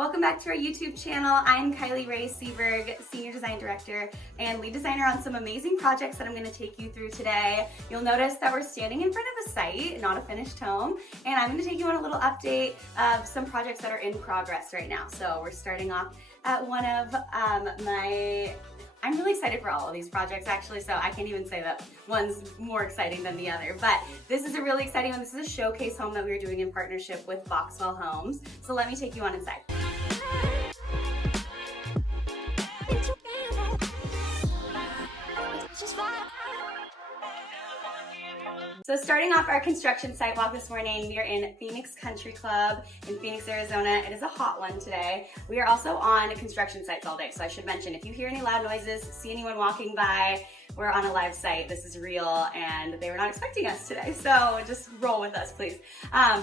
Welcome back to our YouTube channel. I'm Kylie Ray Syburg, Senior Design Director and Lead Designer on some amazing projects that I'm going to take you through today. You'll notice that we're standing in front of a site, not a finished home, and I'm going to take you on a little update of some projects that are in progress right now. So we're starting off at one of I'm really excited for all of these projects actually, so I can't even say that one's more exciting than the other, but this is a really exciting one. This is a showcase home that we were doing in partnership with Boxwell Homes. So let me take you on inside. So starting off our construction site walk this morning, we are in Phoenix Country Club in Phoenix, Arizona. It is a hot one today. We are also on construction sites all day, so I should mention, if you hear any loud noises, see anyone walking by, we're on a live site. This is real, and they were not expecting us today, so just roll with us, please.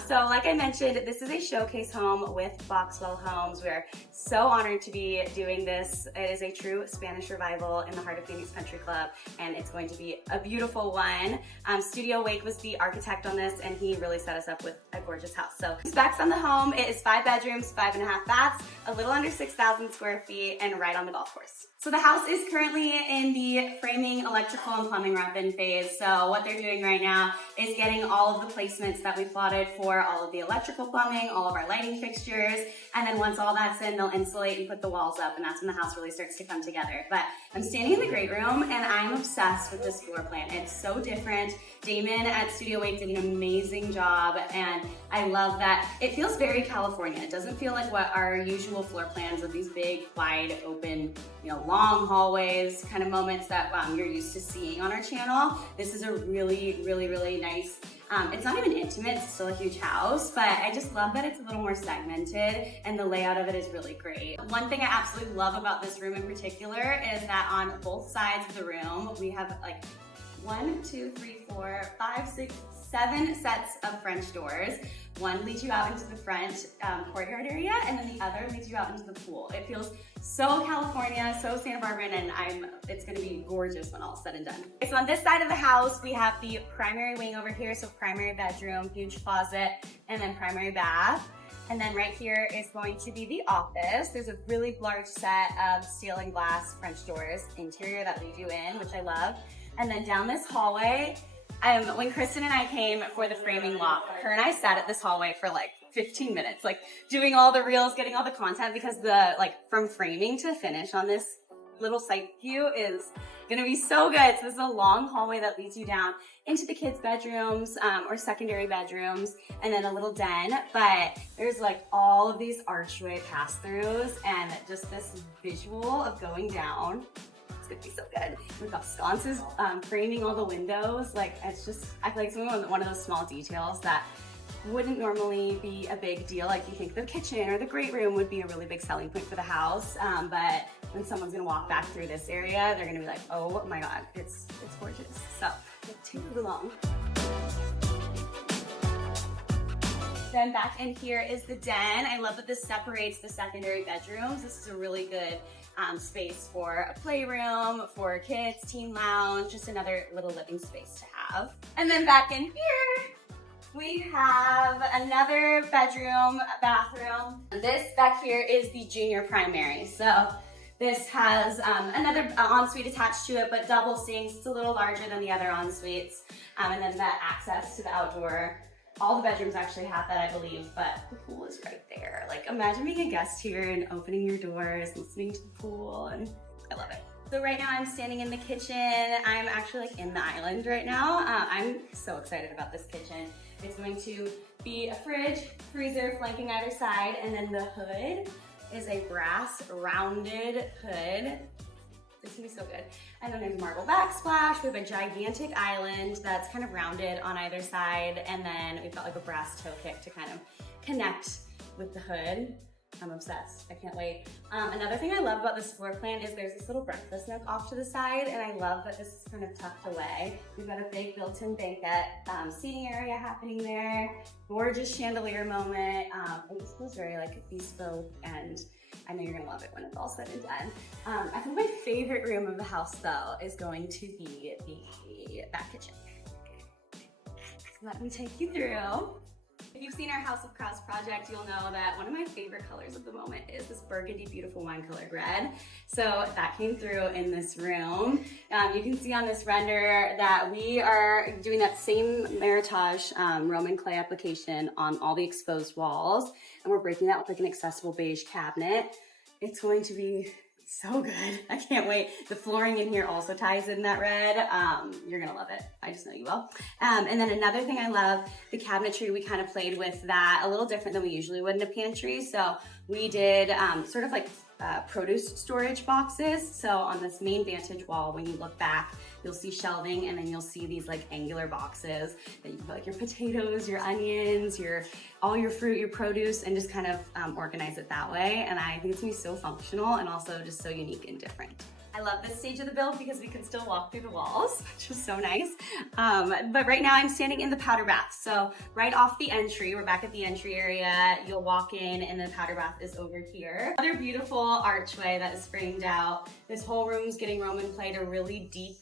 So like I mentioned, this is a showcase home with Boxwell Homes. We're so honored to be doing this. It is a true Spanish revival in the heart of Phoenix Country Club, and it's going to be a beautiful one. Studio Wake was the architect on this, and he really set us up with a gorgeous house. So specs on the home, it is 5 bedrooms, 5.5 baths, a little under 6,000 square feet, and right on the golf course. So the house is currently in the framing, electrical, and plumbing wrap-in phase. So what they're doing right now is getting all of the placements that we plotted for all of the electrical plumbing, all of our lighting fixtures, and then once all that's in, they'll insulate and put the walls up, and that's when the house really starts to come together. But I'm standing in the great room, and I'm obsessed with this floor plan. It's so different. Damon at Studio Wake did an amazing job, and I love that. It feels very California. It doesn't feel like what our usual floor plans of these big, wide open, long hallways kind of moments that you're used to seeing on our channel. This is a really, really, really nice, it's not even intimate, it's still a huge house, but I just love that it's a little more segmented and the layout of it is really great. One thing I absolutely love about this room in particular is that on both sides of the room, we have like 1, 2, 3, 4, 5, 6, 7 sets of French doors. One leads you out into the front courtyard area, and then the other leads you out into the pool. It feels so California, so Santa Barbara, and it's gonna be gorgeous when all is said and done. So on this side of the house, we have the primary wing over here, so primary bedroom, huge closet, and then primary bath. And then right here is going to be the office. There's a really large set of steel and glass French doors, interior that lead you in, which I love. And then down this hallway, when Kristen and I came for the framing walk, her and I sat at this hallway for like 15 minutes, like doing all the reels, getting all the content, because from framing to finish on this little site view is gonna be so good. So this is a long hallway that leads you down into the kids' bedrooms or secondary bedrooms, and then a little den. But there's like all of these archway pass-throughs and just this visual of going down. It's gonna be so good. We've got sconces framing all the windows. Like, it's just, I feel like it's one of those small details that wouldn't normally be a big deal. Like, you think the kitchen or the great room would be a really big selling point for the house, but when someone's gonna walk back through this area, they're gonna be like, oh my God, it's gorgeous. So, take it along. Then back in here is the den. I love that this separates the secondary bedrooms. This is a really good space for a playroom, for kids, teen lounge, just another little living space to have. And then back in here, we have another bedroom, bathroom. This back here is the junior primary. So this has another ensuite attached to it, but double sinks. It's a little larger than the other ensuites. And then that access to the outdoor. All the bedrooms actually have that, I believe, but the pool is right there. Like, imagine being a guest here and opening your doors, listening to the pool, and I love it. So right now I'm standing in the kitchen. I'm actually like in the island right now. I'm so excited about this kitchen. It's going to be a fridge, freezer flanking either side, and then the hood is a brass rounded hood. It's gonna be so good. And then there's marble backsplash. We have a gigantic island that's kind of rounded on either side. And then we've got like a brass toe kick to kind of connect with the hood. I'm obsessed, I can't wait. Another thing I love about this floor plan is there's this little breakfast nook off to the side, and I love that this is kind of tucked away. We've got a big built-in banquet seating area happening there. Gorgeous chandelier moment. It just feels very like bespoke, and I know you're gonna love it when it's all said and done. I think my favorite room of the house though is going to be the back kitchen. So let me take you through. If you've seen our House of Crafts project, you'll know that one of my favorite colors of the moment is this burgundy, beautiful wine colored red. So that came through in this room. You can see on this render that we are doing that same Meritage Roman clay application on all the exposed walls, and we're breaking that with like an accessible beige cabinet. It's going to be so good. I can't wait. The flooring in here also ties in that red. You're gonna love it. I just know you will. And then another thing I love, the cabinetry, we kind of played with that a little different than we usually would in a pantry. So we did sort of like produce storage boxes. So on this main vantage wall, when you look back, you'll see shelving, and then you'll see these like angular boxes that you put like your potatoes, your onions, all your fruit, your produce, and just kind of organize it that way. And I think it's gonna be so functional and also just so unique and different. I love this stage of the build because we can still walk through the walls, which is so nice. But right now I'm standing in the powder bath. So right off the entry, we're back at the entry area. You'll walk in and the powder bath is over here. Another beautiful archway that is framed out. This whole room's getting Roman clay to a really deep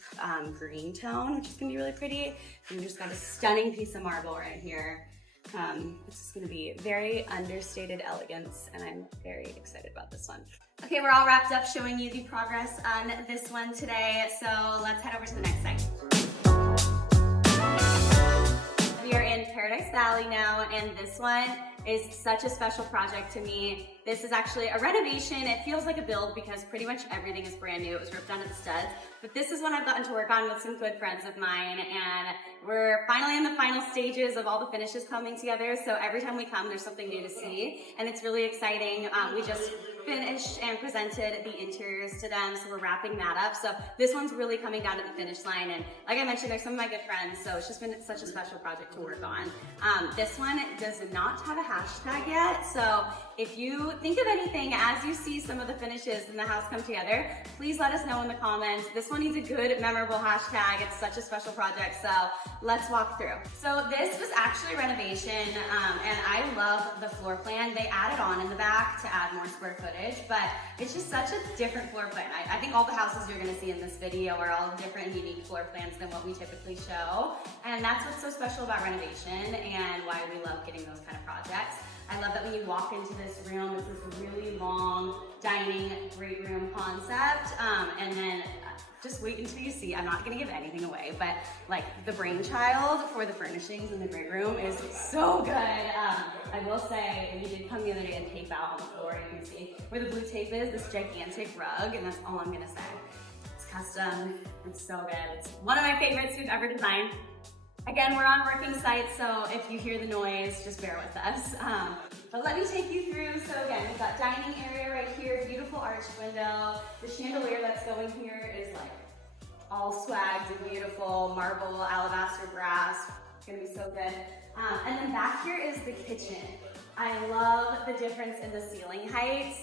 green tone, which is gonna be really pretty. And we just got a stunning piece of marble right here. This is gonna be very understated elegance, and I'm very excited about this one. Okay, we're all wrapped up showing you the progress on this one today, so let's head over to the next site. We are in Paradise Valley now, and this one is such a special project to me. This is actually a renovation. It feels like a build because pretty much everything is brand new. It was ripped down to the studs. But this is one I've gotten to work on with some good friends of mine, and we're finally in the final stages of all the finishes coming together. So every time we come, there's something new to see, and it's really exciting. We just finished and presented the interiors to them, so we're wrapping that up. So this one's really coming down to the finish line, and like I mentioned, they're some of my good friends, so it's just been such a special project to work on. This one does not have a hashtag yet, so if you think of anything as you see some of the finishes in the house come together, please let us know in the comments. This one needs a good, memorable hashtag. It's such a special project, so let's walk through. So this was actually a renovation, and I love the floor plan. They added on in the back to add more square footage, but it's just such a different floor plan. I think all the houses you're gonna see in this video are all different and unique floor plans than what we typically show, and that's what's so special about renovation and why we love getting those kind of projects. I love that when you walk into this room, it's this really long dining great room concept, and then just wait until you see. I'm not gonna give anything away, but like the brainchild for the furnishings in the great room is so good. I will say, we did come the other day and tape out on the floor. You can see where the blue tape is, this gigantic rug, and that's all I'm gonna say. It's custom, it's so good. It's one of my favorites we've ever designed. Again, we're on working sites, so if you hear the noise, just bear with us. But let me take you through. So again, we've got dining area right here, beautiful arched window. The chandelier that's going here is like all swagged and beautiful, marble, alabaster, brass. It's gonna be so good. And then back here is the kitchen. I love the difference in the ceiling heights.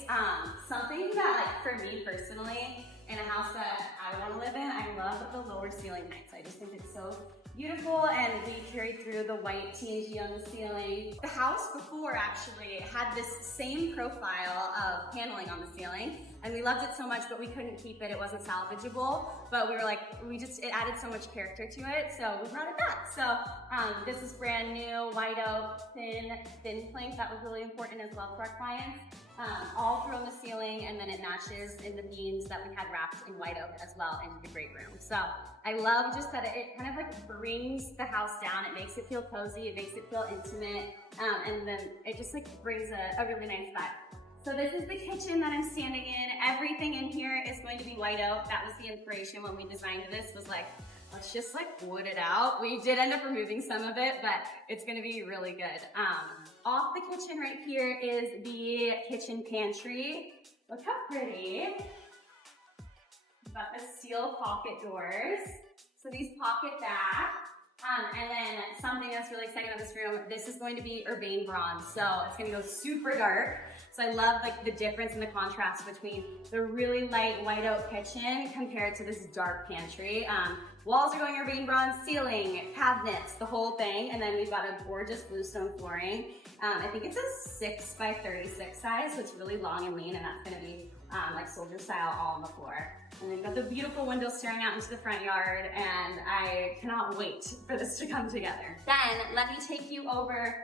Something that, like, for me personally, in a house that I want to live in, I love the lower ceiling heights. I just think it's so beautiful, and we carried through the white TNG on the ceiling. The house before actually had this same profile of paneling on the ceiling, and we loved it so much, but we couldn't keep it. It wasn't salvageable, but we were like, it added so much character to it, so we brought it back. So this is brand new, white oak, thin plank. That was really important as well for our clients. All through on the ceiling, and then it matches in the beams that we had wrapped in white oak as well into the great room. So I love just that it kind of like brings the house down. It makes it feel cozy, it makes it feel intimate, and then it just like brings a really nice vibe. So this is the kitchen that I'm standing in. Everything in here is going to be white oak. That was the inspiration when we designed this, was like, let's just like wood it out. We did end up removing some of it, but it's gonna be really good. Off the kitchen right here is the kitchen pantry. Look how pretty. We've got the steel pocket doors. So these pocket back. And then something that's really exciting about this room, this is going to be urbane bronze. So it's gonna go super dark. So I love like the difference in the contrast between the really light white oak kitchen compared to this dark pantry. Walls are going urbane bronze, ceiling, cabinets, the whole thing. And then we've got a gorgeous bluestone flooring. I think it's a 6 by 36 size, so it's really long and lean, and that's gonna be like soldier style all on the floor. And we've got the beautiful windows staring out into the front yard, and I cannot wait for this to come together. Then let me take you over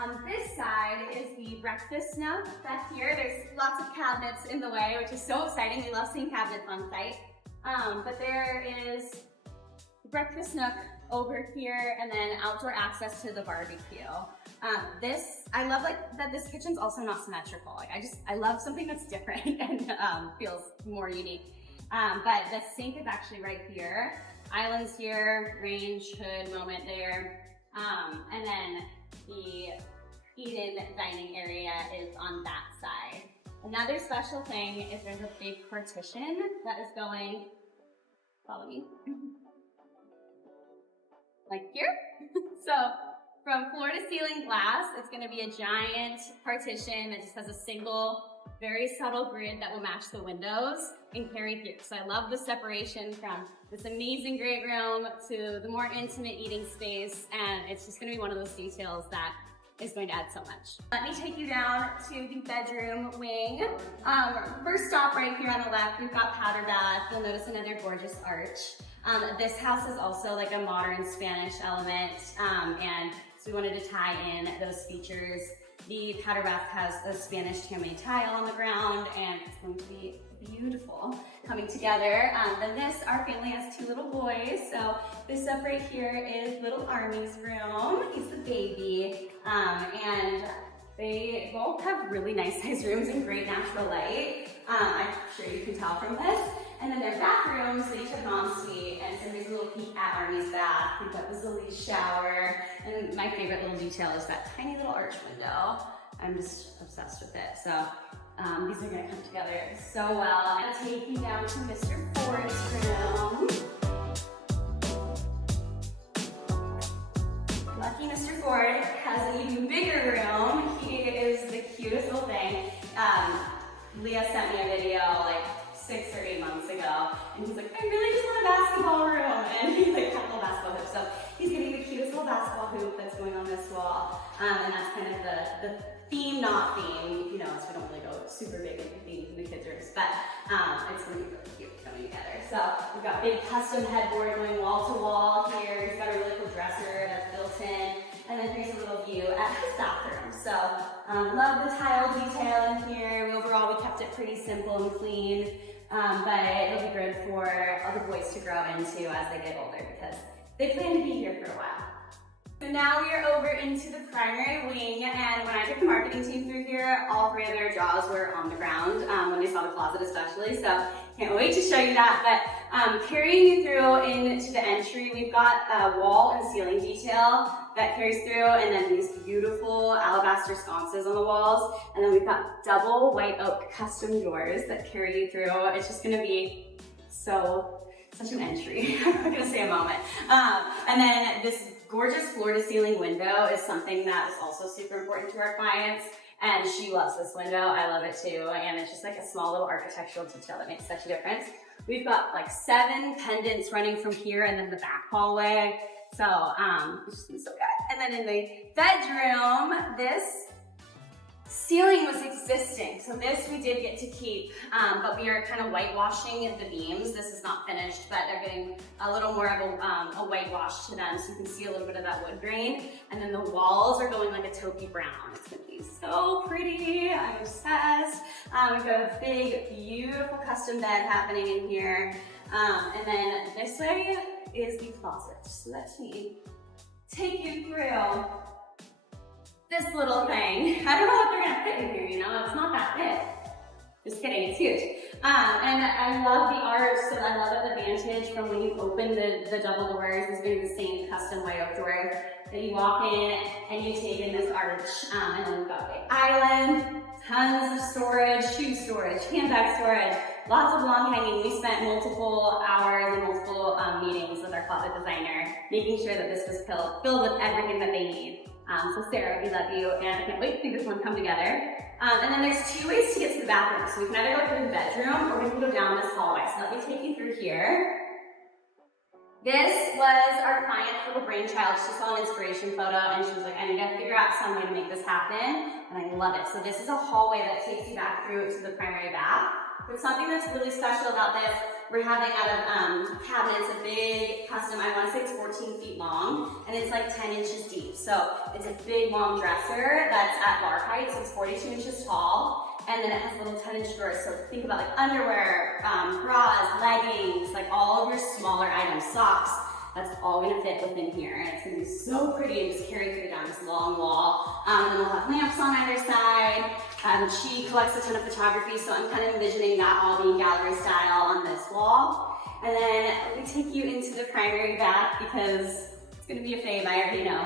On this side is the breakfast nook. Back here, there's lots of cabinets in the way, which is so exciting. We love seeing cabinets on site. But there is the breakfast nook over here, and then outdoor access to the barbecue. I love that this kitchen's also not symmetrical. Like I love something that's different and feels more unique. But the sink is actually right here. Islands here, range, hood, moment there. And then the eat-in dining area is on that side. Another special thing is there's a big partition that is going, follow me, like here. So from floor to ceiling glass, it's gonna be a giant partition that just has a single, very subtle grid that will match the windows and carry through. So I love the separation from this amazing great room to the more intimate eating space, and it's just gonna be one of those details that is going to add so much. Let me take you down to the bedroom wing. First stop right here on the left, we've got powder bath. You'll notice another gorgeous arch. This house is also like a modern Spanish element, and so we wanted to tie in those features. The powder bath has a Spanish handmade tile on the ground, and it's going to be beautiful coming together. Then our family has two little boys, so this up right here is little Army's room. He's the baby, and they both have really nice sized rooms and great natural light. I'm sure you can tell from this. And then their bathrooms, they each have an ensuite, and so here's a little peek at Army's bath. We've got the Zilly's shower, and my favorite little detail is that tiny little arch window. I'm just obsessed with it. So these are gonna come together so well. I'm gonna take you down to Mr. Ford's room. Lucky Mr. Ford has an even bigger room. He is the cutest little thing. Leah sent me a video like 6 or 8 months ago, and he's like, I really just want a basketball room, and he like had a little basketball hoop. So he's getting the cutest little basketball hoop that's going on this wall, and that's kind of the theme, not theme. You know, so we don't really go super big into themes in the kids' rooms, but it's going to be really cute coming together. So we've got big custom headboard going wall to wall here. He's got a really cool dresser that's built in, and then here's a little view at his bathroom. So love the tile detail in here. Overall, we kept it pretty simple and clean. But it'll be good for all the boys to grow into as they get older because they plan to be here for a while. So now we are over into the primary wing, and when I took the marketing team through here, all 3 of their jaws were on the ground when they saw the closet especially, so can't wait to show you that. But carrying you through into the entry, we've got wall and ceiling detail that carries through, and then these beautiful alabaster sconces on the walls, and then we've got double white oak custom doors that carry you through. It's just gonna be such an entry. I'm gonna say a moment. And then this gorgeous floor to ceiling window is something that is also super important to our clients, and she loves this window. I love it too, and it's just like a small little architectural detail that makes such a difference. We've got like 7 pendants running from here and then the back hallway, so it's just so good. And then in the bedroom, this ceiling was existing, so this we did get to keep, but we are kind of whitewashing the beams. This is not finished, but they're getting a little more of a whitewash to them, so you can see a little bit of that wood grain. And then the walls are going like a taupey brown. It's gonna be so pretty. I'm obsessed. We've got a big, beautiful custom bed happening in here. And then this way is the closet. So let me take you through this little thing. I don't know what they're gonna fit in here, you know? It's not that big. Just kidding, it's huge. And I love the arch, so I love the vantage from when you open the double doors. It's gonna be the same custom white oak door that you walk in and you take in this arch. And then we've got a big island, tons of storage, shoe storage, handbag storage, lots of long hanging. We spent multiple hours and multiple meetings with our closet designer, making sure that this was filled with everything that they need. So Sarah, we love you, and I can't wait to see this one come together. And then there's 2 ways to get to the bathroom. So we can either go through the bedroom or we can go down this hallway. So let me take you through here. This was our client's little brainchild. She saw an inspiration photo and she was like, I need to figure out some way to make this happen. And I love it. So this is a hallway that takes you back through to the primary bath. But something that's really special about this we're having out of cabinets a big custom, I want to say it's 14 feet long, and it's like 10 inches deep. So it's a big long dresser that's at bar height, so it's 42 inches tall, and then it has little 10-inch drawers. So think about like underwear, bras, leggings, like all of your smaller items, socks. That's all gonna fit within here, and it's gonna be so pretty and just carry through down this long wall. And then we'll have lamps on either side. She collects a ton of photography, so I'm kind of envisioning that all being gallery style on this wall. And then we take you into the primary bath because it's gonna be a fave, I already know.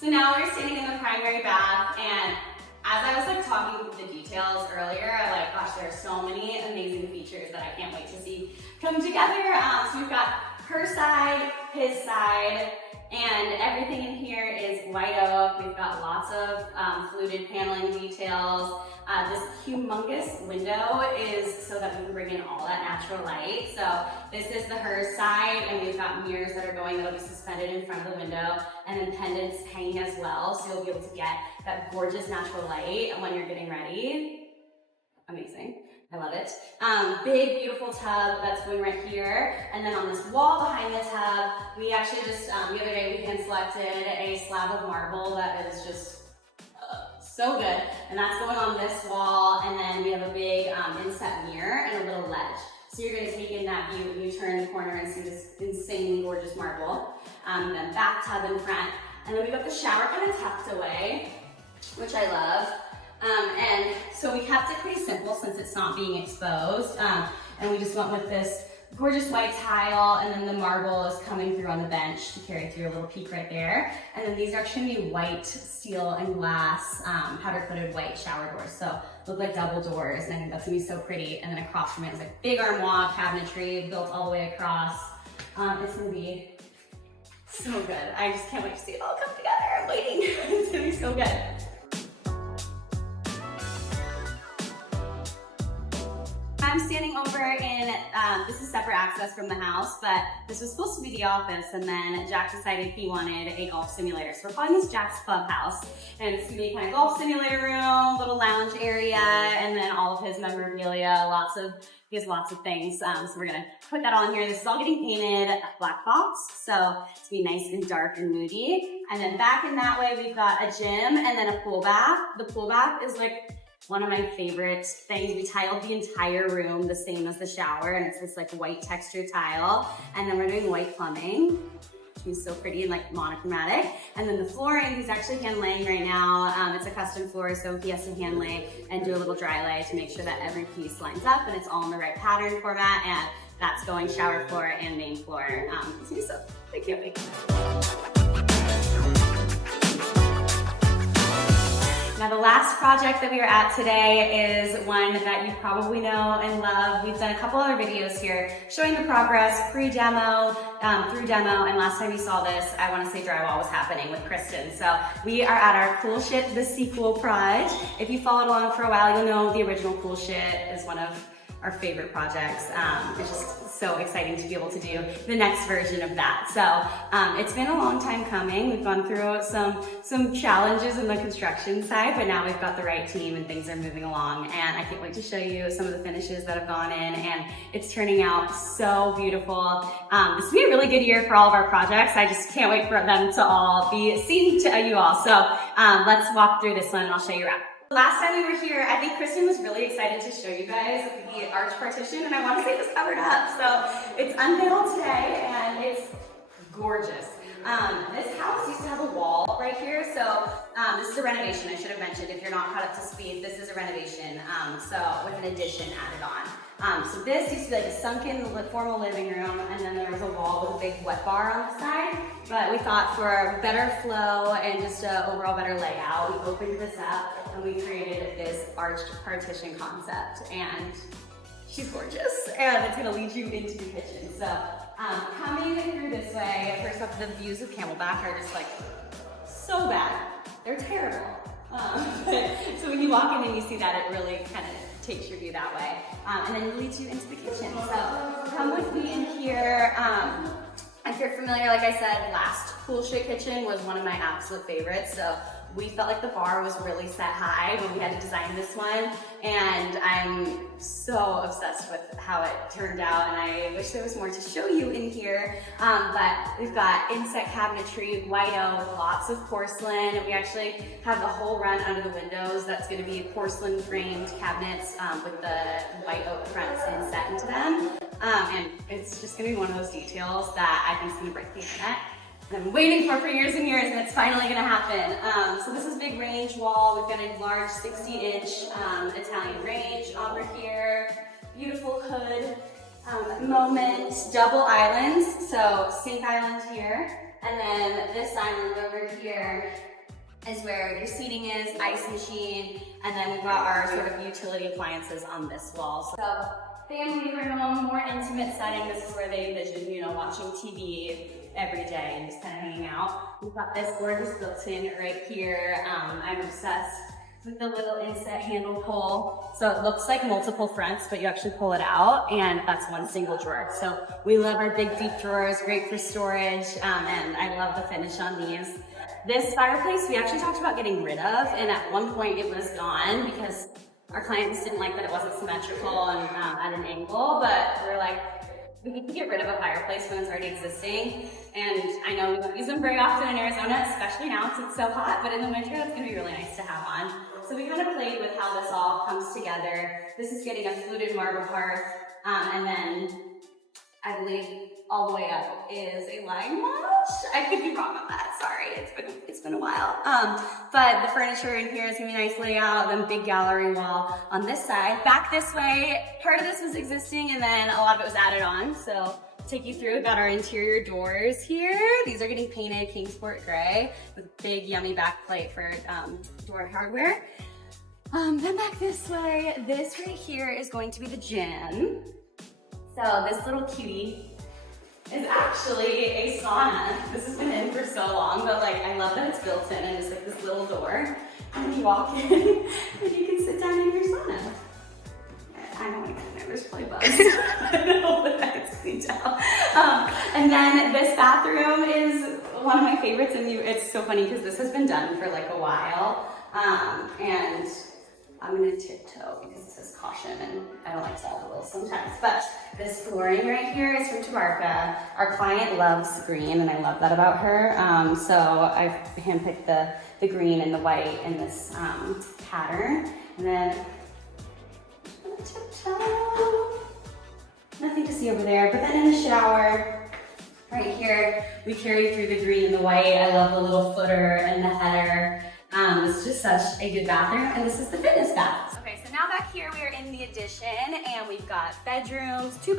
So now we're standing in the primary bath, and as I was like talking through the details earlier, I'm like, gosh, there are so many amazing features that I can't wait to see come together. So we've got her side, his side, and everything in here is white oak. We've got lots of fluted paneling details. This humongous window is so that we can bring in all that natural light. So this is the her side, and we've got mirrors that are going that'll be suspended in front of the window, and then pendants hanging as well, so you'll be able to get that gorgeous natural light when you're getting ready. Amazing. I love it. Big, beautiful tub that's going right here. And then on this wall behind the tub, we actually just, the other day we hand selected a slab of marble that is just so good. And that's going on this wall. And then we have a big inset mirror and a little ledge. So you're gonna take in that view when you turn the corner and see this insanely gorgeous marble. Then bathtub in front. And then we've got the shower kind of tucked away, which I love. And so we kept it pretty simple since it's not being exposed. And we just went with this gorgeous white tile, and then the marble is coming through on the bench to carry through a little peak right there. And then these are actually gonna be white steel and glass, powder coated white shower doors. So look like double doors, and I think that's gonna be so pretty. And then across from it is like big armoire cabinetry built all the way across. It's gonna be so good. I just can't wait to see it all come together. I'm waiting. It's gonna be so good. I'm standing over in, this is separate access from the house, but this was supposed to be the office, and then Jack decided he wanted a golf simulator. So we're calling this Jack's Clubhouse, and it's gonna be kind of golf simulator room, little lounge area, and then all of his memorabilia, he has lots of things. So we're gonna put that on here. This is all getting painted black box, so it's gonna be nice and dark and moody. And then back in that way, we've got a gym and then a pool bath. The pool bath is like one of my favorite things. We tiled the entire room the same as the shower, and it's this like white texture tile. And then we're doing white plumbing, which is so pretty and like monochromatic. And then the flooring, he's actually hand laying right now. It's a custom floor, so he has to hand lay and do a little dry lay to make sure that every piece lines up and it's all in the right pattern format. And that's going shower floor and main floor. So I can't wait. Now the last project that we are at today is one that you probably know and love. We've done a couple other videos here showing the progress, pre-demo, through demo, and last time you saw this, I want to say drywall was happening with Kristen. So we are at our Cool Shit, the sequel project. If you followed along for a while, you'll know the original Cool Shit is one of our favorite projects. It's just so exciting to be able to do the next version of that. So it's been a long time coming. We've gone through some challenges in the construction side, but now we've got the right team and things are moving along. And I can't wait to show you some of the finishes that have gone in, and it's turning out so beautiful. This will be a really good year for all of our projects. I just can't wait for them to all be seen to you all. So let's walk through this one and I'll show you around. Last time we were here, I think Kristen was really excited to show you guys the arch partition, and I want to say it was covered up. So it's unveiled today, and it's gorgeous. This house used to have a wall right here, so this is a renovation. I should have mentioned, if you're not caught up to speed, this is a renovation, so with an addition added on. So this used to be like a sunken formal living room, and then there was a wall with a big wet bar on the side. But we thought for better flow and just an overall better layout, we opened this up and we created this arched partition concept. And she's gorgeous, and it's gonna lead you into the kitchen. So coming through this way, first off, the views of Camelback are just like so bad. They're terrible. So when you walk in and you see that, it really kind of takes your view that way. And then it leads you into the kitchen. So come with me in here. If you're familiar, like I said, last Cool Shit kitchen was one of my absolute favorites. So we felt like the bar was really set high when we had to design this one, and I'm so obsessed with how it turned out, and I wish there was more to show you in here. But we've got inset cabinetry, white oak, lots of porcelain, and we actually have the whole run under the windows that's going to be porcelain framed cabinets with the white oak fronts inset into them. And it's just going to be one of those details that I think is going to break the internet. I've been waiting for years and years, and it's finally gonna happen. So this is big range wall. We've got a large 60-inch Italian range over here. Beautiful hood, moment, double islands. So sink island here, and then this island over here is where your seating is, ice machine, and then we've got our sort of utility appliances on this wall. So family room, more intimate setting. This is where they envision, you know, watching TV every day and just kind of hanging out. We've got this gorgeous built-in right here. I'm obsessed with the little inset handle pull. So it looks like multiple fronts, but you actually pull it out, and that's one single drawer. So we love our big deep drawers, great for storage, and I love the finish on these. This fireplace we actually talked about getting rid of, and at one point it was gone because our clients didn't like that it wasn't symmetrical and at an angle, but we're like, we need to get rid of a fireplace when it's already existing. And I know we don't use them very often in Arizona, especially now since it's so hot, but in the winter that's gonna be really nice to have on. So we kind of played with how this all comes together. This is getting a fluted marble hearth, and then I believe all the way up is a lime wash. I could be wrong on that, sorry, it's been a while. But the furniture in here is gonna be a nice layout, then big gallery wall on this side. Back this way, part of this was existing and then a lot of it was added on. So take you through, we've got our interior doors here. These are getting painted Kingsport gray with big yummy backplate for door hardware. Then back this way, this right here is going to be the gym. So this little cutie is actually a sauna. This has been in for so long, but like I love that it's built in and it's like this little door. And you walk in and you can sit down in your sauna. I don't want to get nervous, play bugs. I hope that it's cleaned out. And then this bathroom is one of my favorites, and it's so funny because this has been done for like a while. And I'm gonna tiptoe because it says caution and I don't like to have the wheels sometimes. But this flooring right here is from Tabarca. Our client loves green and I love that about her. So I've handpicked the green and the white in this pattern. And then tiptoe. Nothing to see over there. But then in the shower, right here, we carry through the green and the white. I love the little footer and the header. It's just such a good bathroom, and this is the fitness bath. Okay, so now back here we are in the addition, and we've got bedrooms, two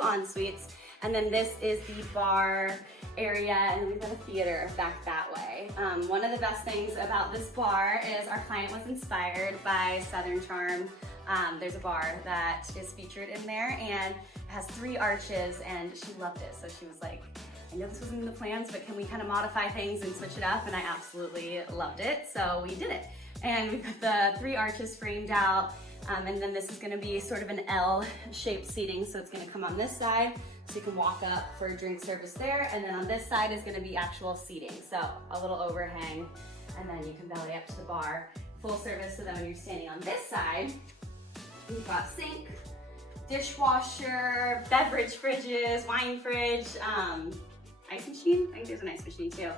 en-suites, and then this is the bar area, and then we've got a theater back that way. One of the best things about this bar is our client was inspired by Southern Charm. There's a bar that is featured in there, and it has 3 arches, and she loved it, so she was like, I know this wasn't in the plans, but can we kind of modify things and switch it up? And I absolutely loved it, so we did it. And we've got the 3 arches framed out, and then this is gonna be sort of an L-shaped seating, so it's gonna come on this side, so you can walk up for a drink service there, and then on this side is gonna be actual seating, so a little overhang, and then you can belly up to the bar. Full service, so then when you're standing on this side, we've got sink, dishwasher, beverage fridges, wine fridge, ice machine. I think there's an ice machine too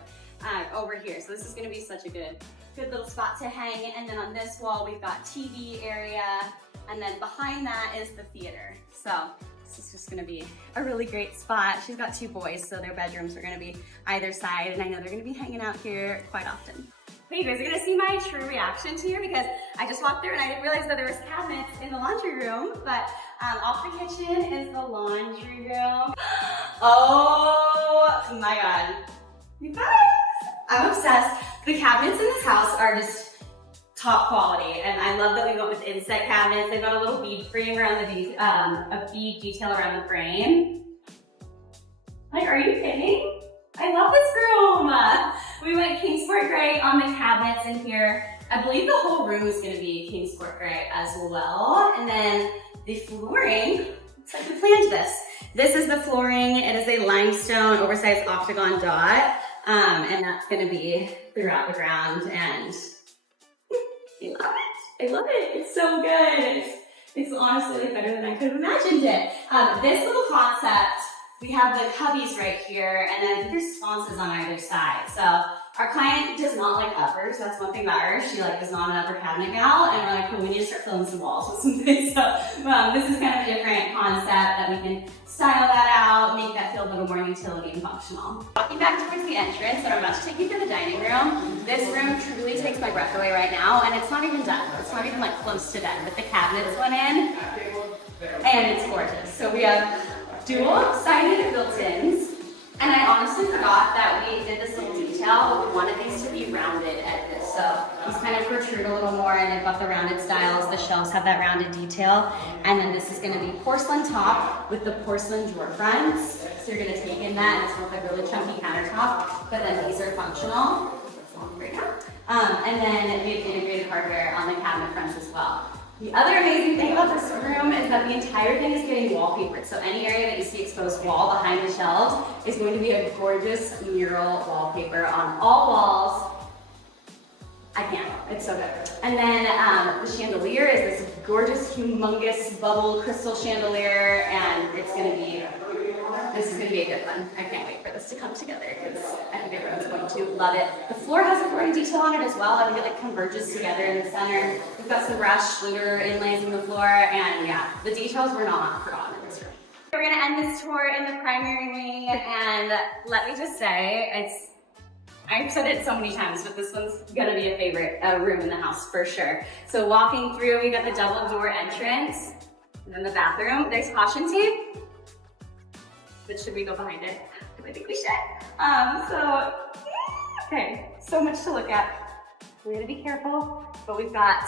over here. So this is going to be such a good little spot to hang. And then on this wall we've got TV area, and then behind that is the theater. So this is just going to be a really great spot. She's got 2 boys, so their bedrooms are going to be either side, and I know they're going to be hanging out here quite often. But you guys are going to see my true reaction to here because I just walked through and I didn't realize that there was cabinets in the laundry room, but off the kitchen is the laundry room. Oh my God. You guys, I'm obsessed. The cabinets in this house are just top quality, and I love that we went with inset cabinets. They've got a little bead frame around the a bead detail around the frame. Like, are you kidding? I love this room. We went Kingsport gray on the cabinets in here. I believe the whole room is going to be Kingsport gray as well. And then the flooring, it's like we planned this. This is the flooring. It is a limestone oversized octagon dot, and that's going to be throughout the ground, and I love it. I love it. It's so good. It's honestly like better than I could have imagined it. This little concept, we have the cubbies right here, and then there's sconces on either side. So our client does not like uppers. That's one thing about her. She is not an upper cabinet gal, and we're like, well, we need to start filling some walls with some things. So this is kind of a different concept that we can style that out, make that feel a little more utility and functional. Walking back towards the entrance, and I'm about to take you to the dining room. This room truly takes my breath away right now, and it's not even done. It's not even like close to done, but the cabinets went in, and it's gorgeous. So we have dual-sided built-ins. And I honestly forgot that we did this little detail. We wanted these to be rounded edges. So these kind of protrude a little more, and they've got the rounded styles. The shelves have that rounded detail. And then this is gonna be porcelain top with the porcelain drawer fronts. So you're gonna take in that, and it's more like a really chunky countertop, but then these are functional. And then we have integrated hardware on the cabinet fronts as well. The other amazing thing about this room is that the entire thing is getting wallpapered. So any area that you see exposed wall behind the shelves is going to be a gorgeous mural wallpaper on all walls. I can't, it's so good. And then the chandelier is this gorgeous, humongous bubble crystal chandelier, and this is gonna be a good one. I can't wait for this to come together because I think everyone's going to love it. The floor has a flooring detail on it as well. I think it converges together in the center. We've got some brush glitter inlays in the floor, and yeah, the details were not forgotten in this room. We're gonna end this tour in the primary wing, and let me just say, I've said it so many times, but this one's gonna be a favorite room in the house for sure. So walking through, we got the double door entrance, and then the bathroom. There's caution tape. But should we go behind it? I think we should. Okay, so much to look at. We're gonna be careful, but we've got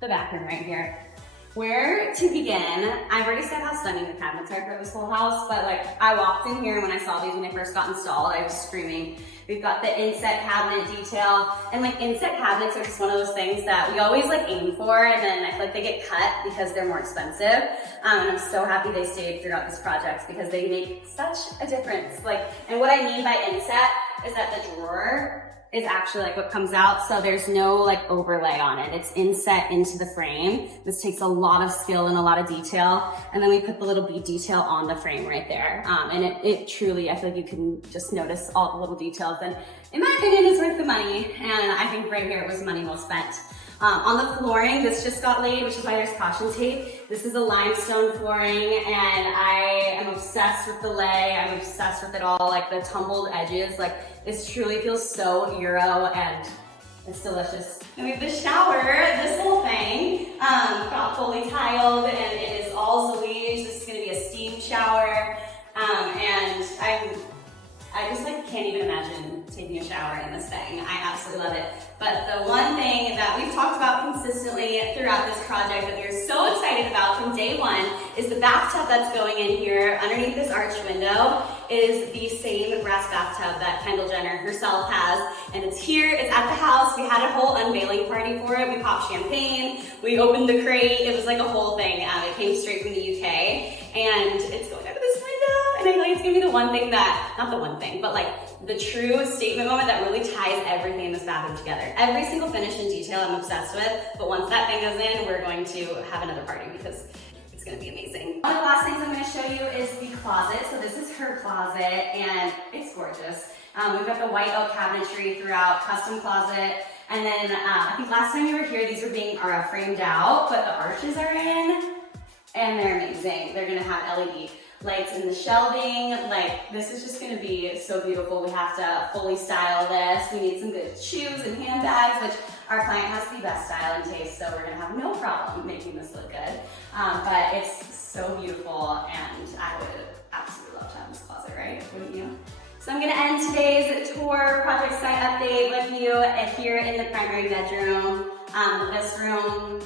the bathroom right here. Where to begin? I've already said how stunning the cabinets are for this whole house, but I walked in here when I saw these when they first got installed, I was screaming. We've got the inset cabinet detail, and inset cabinets are just one of those things that we always aim for, and then I feel like they get cut because they're more expensive. And I'm so happy they stayed throughout this project because they make such a difference. And what I mean by inset is that the drawer is actually what comes out, so there's no overlay on it. It's inset into the frame. This takes a lot of skill and a lot of detail, and then we put the little bead detail on the frame right there. And it truly, I feel like you can just notice all the little details, and in my opinion, it's worth the money, and I think right here it was money well spent. On the flooring, this just got laid, which is why there's caution tape. This is a limestone flooring, and I am obsessed with the lay. I'm obsessed with it all, the tumbled edges. This truly feels so Euro, and it's delicious. And we have the shower. This whole thing got fully tiled, and it is all Zouige. This is gonna be a steam shower, and I just can't even imagine taking a shower in this thing. I absolutely love it. But the one thing that we've talked about consistently throughout this project that we're so excited about from day one is the bathtub that's going in here underneath this arched window is the same brass bathtub that Kendall Jenner herself has. And it's here, it's at the house. We had a whole unveiling party for it. We popped champagne, we opened the crate. It was a whole thing. It came straight from the UK, and it's going under this window. And I feel it's gonna be the one thing that, not the one thing, but the true statement moment that really ties everything in this bathroom together. Every single finish and detail I'm obsessed with, but once that thing goes in, we're going to have another party because it's gonna be amazing. One of the last things I'm gonna show you is the closet. So this is her closet, and it's gorgeous. We've got the white oak cabinetry throughout, custom closet, and then I think last time you were here, these were being framed out, but the arches are in, and they're amazing. They're gonna have LED lights in the shelving. This is just gonna be so beautiful. We have to fully style this. We need some good shoes and handbags, which our client has the best style and taste, so we're gonna have no problem making this look good. But it's so beautiful, and I would absolutely love to have this closet, right? Wouldn't you? So I'm gonna end today's tour project site update with you here in the primary bedroom. This room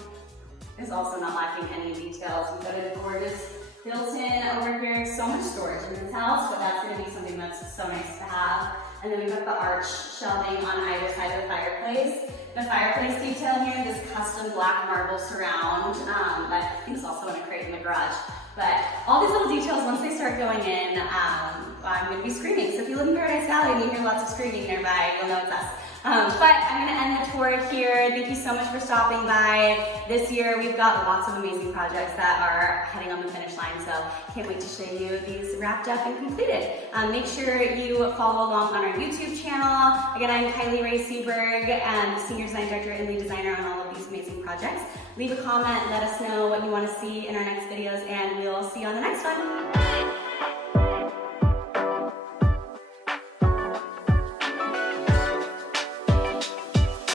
is also not lacking any details. We've got a gorgeous built-in over here, so much storage in this house, but that's gonna be something that's so nice to have. And then we've got the arch shelving on either side of the fireplace. The fireplace detail here, this custom black marble surround that I think is also in a crate in the garage. But all these little details, once they start going in, I'm going to be screaming. So if you live in Paradise Valley and you hear lots of screaming nearby, you'll know it's us. But I'm going to end the tour here. Thank you so much for stopping by. This year we've got lots of amazing projects that are heading on the finish line, so can't wait to show you these wrapped up and completed. Make sure you follow along on our YouTube channel. Again, I'm Kylie Ray Syburg, and Senior Design Director and Lead Designer on all of these amazing projects. Leave a comment, let us know what you want to see in our next videos, and we'll see you on the next one.